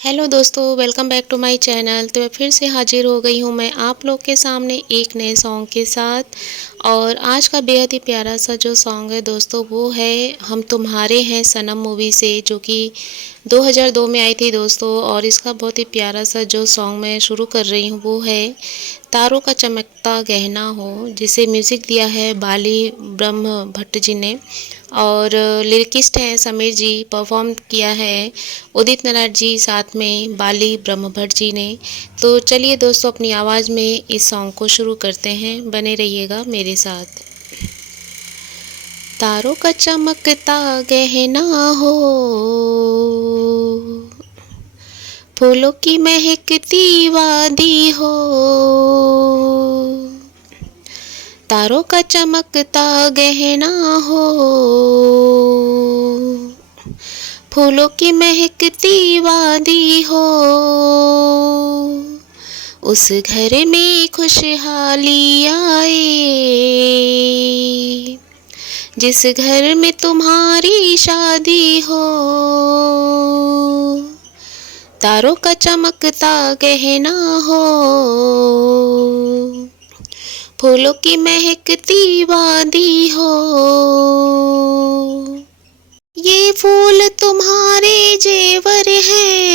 Hello दोस्तों, welcome back to my channel. तो मैं फिर से हाजिर हो गई हूँ मैं आप लोग के सामने एक नए सॉन्ग के साथ। और आज का बेहद ही प्यारा सा जो सॉन्ग है दोस्तों, वो है हम तुम्हारे हैं सनम मूवी से, जो कि 2002 में आई थी दोस्तों। और इसका बहुत ही प्यारा सा जो सॉन्ग मैं शुरू कर रही हूँ वो है तारों का चमकता गहना हो, जिसे म्यूज़िक दिया है बाली ब्रह्म भट्ट जी ने। और लिरिकिस्ट हैं समीर जी, परफॉर्म किया है उदित नारायण जी, साथ में बाली ब्रह्म भट्ट जी ने। तो चलिए दोस्तों, अपनी आवाज़ में इस सॉन्ग को शुरू करते हैं, बने रहिएगा मेरे साथ। तारों का चमकता गहना हो, फूलों की महकती वादी हो, तारों का चमकता गहना हो, फूलों की महकती वादी हो, उस घर में खुशहाली आए, जिस घर में तुम्हारी शादी हो, तारों का चमकता गहना हो, फूलों की महकती वादी हो। ये फूल तुम्हारे जेवर हैं,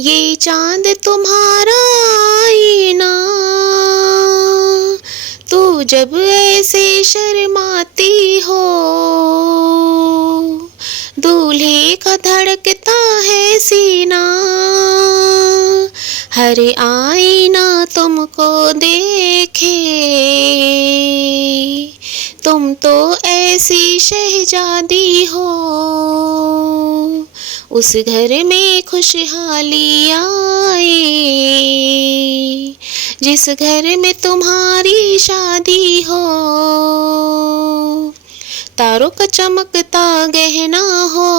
ये चांद तुम्हारा आईना, तू जब ऐसे शर्माती हो, दूल्हे का धड़कता है सीना, हर आईना तुमको देखे, तुम तो ऐसी शहजादी हो, उस घर में खुशहाली आए, जिस घर में तुम्हारी शादी हो, तारों का चमकता गहना हो,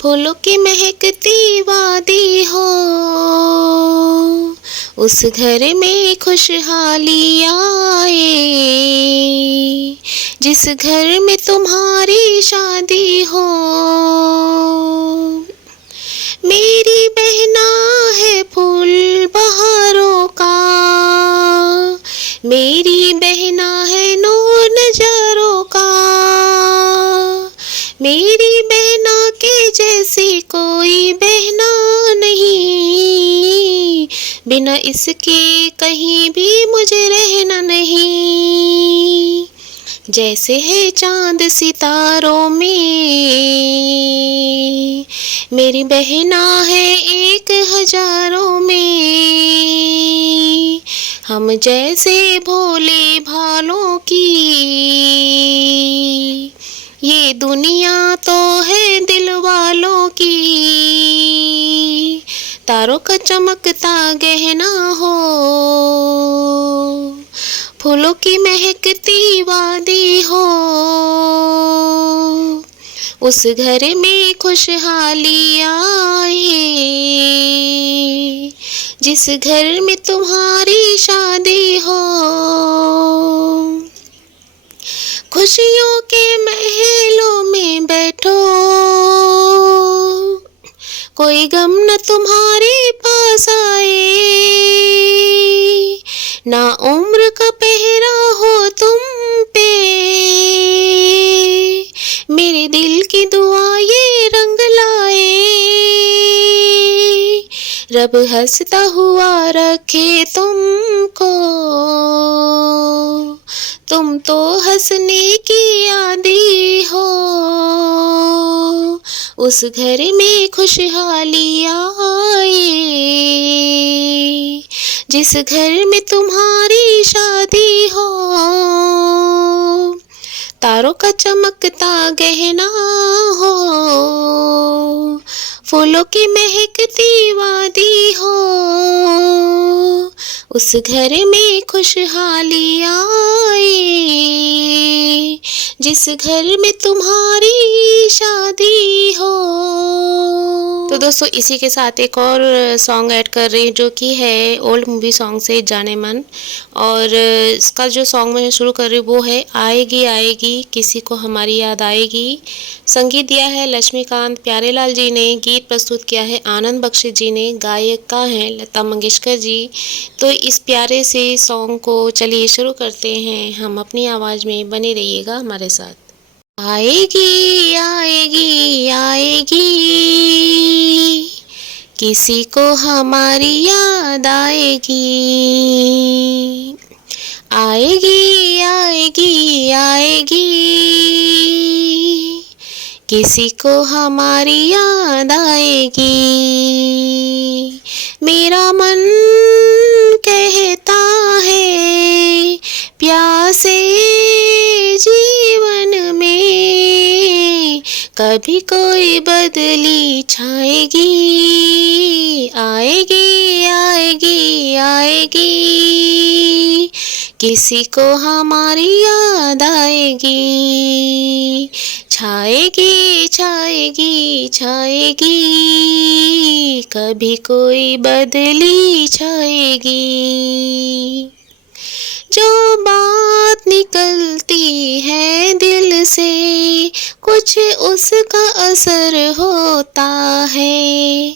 फूलों की महकती वादी हो, उस घर में खुशहाली आए, जिस घर में तुम्हारी शादी हो। मेरी बहना है फूल बहारों का, मेरी बहना है नूर नजारों का, मेरी बहना के जैसी कोई बहना नहीं, बिना इसके कहीं भी मुझे रहना नहीं, जैसे है चांद सितारों में, मेरी बहना है एक हजारों में, हम जैसे भोले भालों की ये दुनिया तो है दिल वालों की, तारों का चमकता गहना हो, फूलों की महकती वादी हो, उस घर में खुशहाली आए, जिस घर में तुम्हारी शादी हो, खुशियों के महलों में बैठो, कोई गम न तुम्हारे पास आए, ना उम्र का पहरा हो तुम पे, मेरे दिल की दुआ ये रंग लाए, रब हंसता हुआ रखे तुमको, तुम तो हंसने की आदी हो, उस घर में खुशहाली आए, जिस घर में तुम्हारी शादी हो, तारों का चमकता गहना हो, फूलों की महकती वादी हो, उस घर में खुशहाली आए, जिस घर में तुम्हारी शादी हो। तो दोस्तों इसी के साथ एक और सॉन्ग ऐड कर रही हूँ जो कि है ओल्ड मूवी सॉन्ग से जाने मन। और इसका जो सॉन्ग मैं शुरू कर रही हूँ वो है आएगी आएगी किसी को हमारी याद आएगी। संगीत दिया है लक्ष्मीकांत प्यारेलाल जी ने, गीत प्रस्तुत किया है आनंद बख्शी जी ने, गायिका हैं लता मंगेशकर जी। तो इस प्यारे से सॉन्ग को चलिए शुरू करते हैं हम अपनी आवाज़ में, बने रहिएगा हमारे साथ। आएगी आएगी आएगी किसी को हमारी याद आएगी। आएगी आएगी आएगी किसी को हमारी याद आएगी। मेरा मन कहता है प्यासे जीवन में कभी कोई बदली छाएगी। आएगी आएगी आएगी किसी को हमारी याद आएगी। छाएगी छाएगी छाएगी कभी कोई बदली छाएगी। जो बात निकलती है दिल से कुछ उसका असर होता है।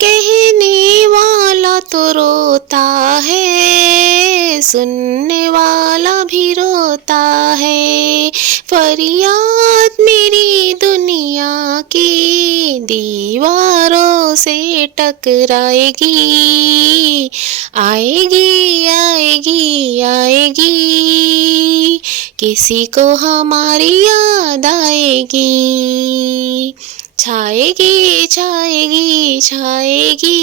कहने वाला तो रोता है, सुनने वाला भी रोता है। फरियाद मेरी दुनिया की दीवारों से टकराएगी। आएगी आएगी आएगी किसी को हमारी याद आएगी। छाएगी छाएगी छाएगी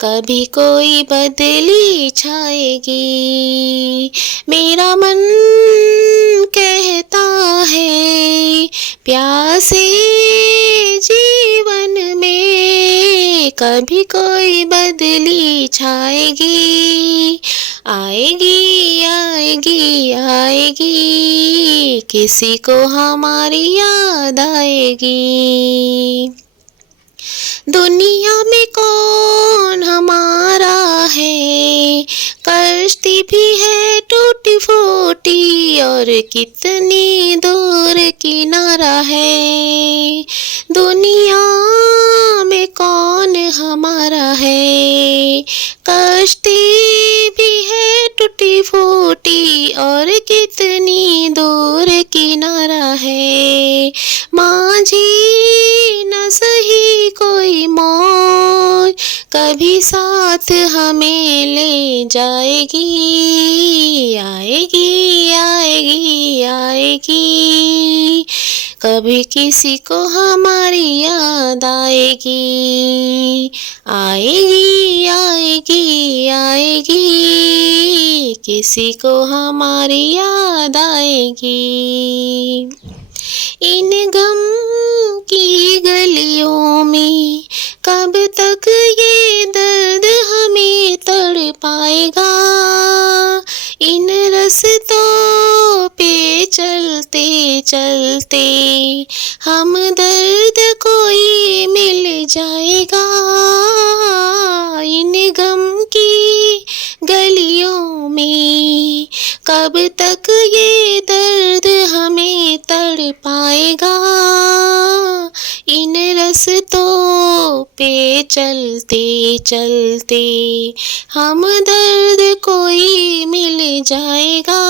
कभी कोई बदली छाएगी। मेरा मन कहता है प्यासे जीवन में कभी कोई बदली छाएगी। आएगी आएगी आएगी किसी को हमारी याद आएगी। दुनिया में कौन हमारा है, कश्ती भी है टूटी फूटी और कितनी दूर किनारा है। दुनिया में कौन हमारा है, कश्ती भी है टूटी फूटी और कितनी दूर किनारा है। माझी न सही कोई मौज कभी साथ हमें ले जाएगी। आएगी आएगी आएगी कभी किसी को हमारी याद आएगी। आएगी आएगी आएगी किसी को हमारी याद आएगी। इन गम की गलियों में कब तक ये दर्द हमें तड़पाएगा। इन रास्तों पे चलते चलते हम दर्द कोई मिल जाएगा। इन गम की गलियों में कब तक ये दर्द हमें तड़पाएगा। इन रास्तों पे चलते चलते हम दर्द कोई मिल जाएगा।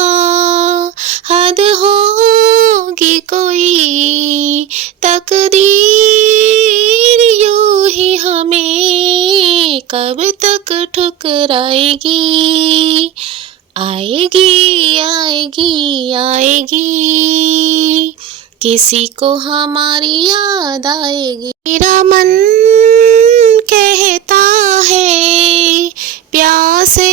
हद होगी कोई तकदीर यूं ही हमें कब तक ठुकराएगी। आएगी आएगी आएगी किसी को हमारी याद आएगी। मेरा मन कहता है प्यासे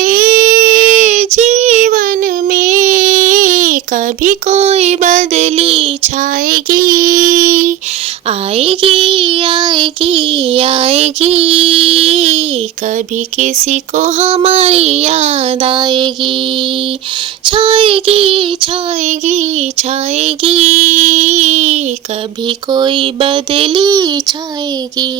जीवन में कभी कोई बदली छाएगी। आएगी आएगी आएगी, कभी किसी को हमारी याद आएगी। छाएगी छाएगी छाएगी, कभी कोई बदली छाएगी।